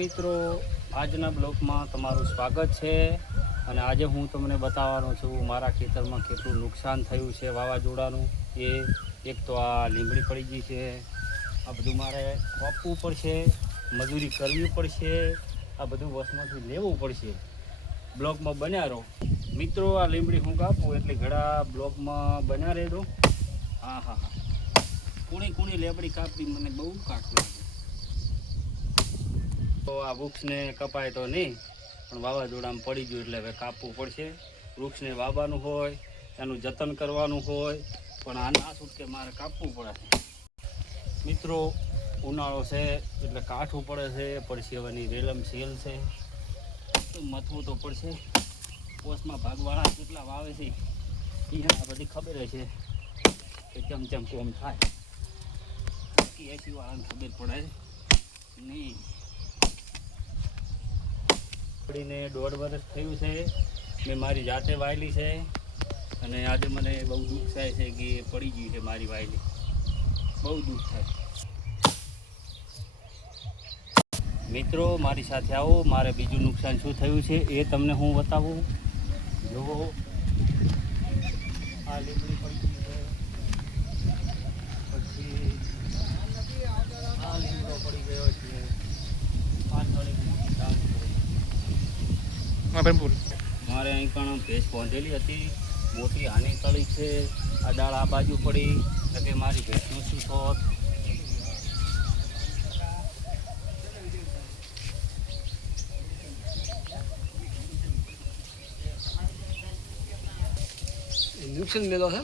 મિત્રો આજના બ્લોગમાં તમારું સ્વાગત છે અને આજે હું તમને બતાવવાનો છું મારા ખેતરમાં કેટલું નુકસાન થયું છે વાવાઝોડાનું. એ એક તો આ લીમડી પડી ગઈ છે, આ બધું મારે કાપવું પડશે, મજૂરી કરવી પડશે, આ બધું વસમાંથી લેવું પડશે. બ્લોગમાં બન્યા રહો મિત્રો. આ લીમડી હું કાપું એટલે ઘણા બ્લોગમાં બન્યા રહેજો. હા હા હા, કુણી લેબડી કાપી મને બહુ કાઢ લાગે. તો આ વૃક્ષને કપાય તો નહીં, પણ વાવાઝોડામાં પડી ગયું એટલે હવે કાપવું પડશે. વૃક્ષને વાવવાનું હોય, એનું જતન કરવાનું હોય, પણ આ ના છૂટકે મારે કાપવું પડે. મિત્રો ઉનાળો છે એટલે કાઠવું પડે છે, પરસેવાની રેલમ સેલ છે, મથવું તો પડશે. પોસમાં ભાગવાળા કેટલા વાવે છે એ આ બધી ખબર છે કે ચમ કોમ થાય. એસી વાળાને ખબર પડે નહીં. પડીને 1.5 વર્ષ થયું છે, મેં મારી જાતે વાયેલી છે અને આજે મને બહુ દુઃખ થાય છે કે પડી ગઈ છે મારી વાયેલી. બહુ દુઃખ થાય. મિત્રો મારી સાથે આવો, મારે બીજું નુકસાન શું થયું છે એ તમને હું બતાવું. જુઓ આ લીમડી પડી ગઈ છે, પછી આ લીમડો પડી ગયો છે, પાછળ એક મોટી ડાળ છે. મારે અહીં પણ ભેંસ બાંધેલી હતી, મોટી હાની તળી છે. આ ડાળ આ બાજુ પડી એટલે મારી ભેંસનું શું થોત. નુકસાન મેળો છે.